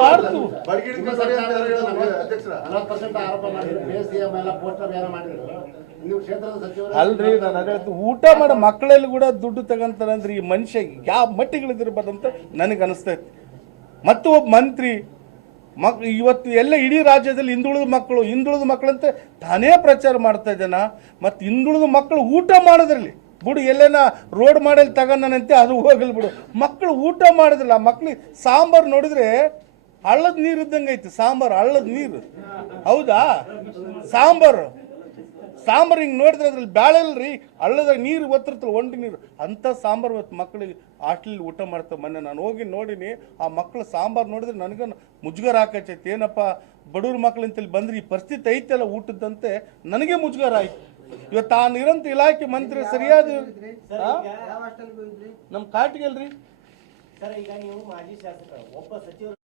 ಮಾಡ್ತು ಅಲ್ರಿ ನಾನು ಅದೇ ಊಟ ಮಾಡೋ ಮಕ್ಕಳಲ್ಲಿ ಕೂಡ ದುಡ್ಡು ತಗೊಂತಾರೆ ಅಂದ್ರೆ ಈ ಮನುಷ್ಯ ಯಾವ ಮಟ್ಟಿಗಳಿದಿರ್ಬೋದಂತ ನನಗೆ ಅನಿಸ್ತೈತಿ. ಮತ್ತು ಒಬ್ಬ ಮಂತ್ರಿ ಇವತ್ತು ಎಲ್ಲ ಇಡೀ ರಾಜ್ಯದಲ್ಲಿ ಹಿಂದುಳಿದ ಮಕ್ಕಳಂತೆ ತಾನೇ ಪ್ರಚಾರ ಮಾಡ್ತಾ ಇದ್ದಾನ. ಮತ್ತು ಹಿಂದುಳಿದ ಮಕ್ಕಳು ಊಟ ಮಾಡೋದ್ರಲ್ಲಿ ಬಿಡು, ಎಲ್ಲೇನ ರೋಡ್ ಮಾಡಲ್ಲಿ ತಗೊಂಡನಂತೆ ಅದು ಹೋಗಲ್ ಬಿಡು, ಮಕ್ಕಳು ಊಟ ಮಾಡೋದಿಲ್ಲ. ಆ ಮಕ್ಳಿಗೆ ಸಾಂಬಾರು ನೋಡಿದ್ರೆ ಹಳ್ಳದ ನೀರು ಇದ್ದಂಗೆ ಐತಿ. ಸಾಂಬಾರು ಹಳ್ಳದ ನೀರು, ಹೌದಾ? ಸಾಂಬಾರು ಹಿಂಗೆ ನೋಡಿದ್ರೆ ಅದ್ರಲ್ಲಿ ಬ್ಯಾಳಲ್ರಿ, ಹಳ್ಳದಾಗ ನೀರು ಒತ್ತಿರ್ತಲ್ಲ, ಒಂಟಿ ನೀರು, ಅಂಥ ಸಾಂಬಾರು ಇವತ್ತು ಮಕ್ಕಳಿಗೆ ಹಾಸ್ಟೆಲ್ ಊಟ ಮಾಡ್ತಾವೆ. ಮೊನ್ನೆ ನಾನು ಹೋಗಿ ನೋಡಿನಿ, ಆ ಮಕ್ಕಳು ಸಾಂಬಾರು ನೋಡಿದ್ರೆ ನನಗೆ ಮುಜುಗರ ಹಾಕೈತಿ. ಏನಪ್ಪ ಬಡವ್ರ ಮಕ್ಳು ಅಂತೇಳಿ ಬಂದ್ರೆ ಈ ಪರಿಸ್ಥಿತಿ ಐತೆಲ್ಲ ಊಟದಂತೆ ನನಗೆ ಮುಜುಗರ ಆಯ್ತು. ಇವತ್ತು ತಾನಿರಂತ ಇಲಾಖೆ ಮಂತ್ರಿ ಸರಿಯಾದ ನಮ್ಮ ಕಾಟಿಗಲ್ರಿ. ಸರ್, ಈಗ ನೀವು ಮಾಜಿ ಶಾಸಕ ಒಬ್ಬ ಸಚಿವರು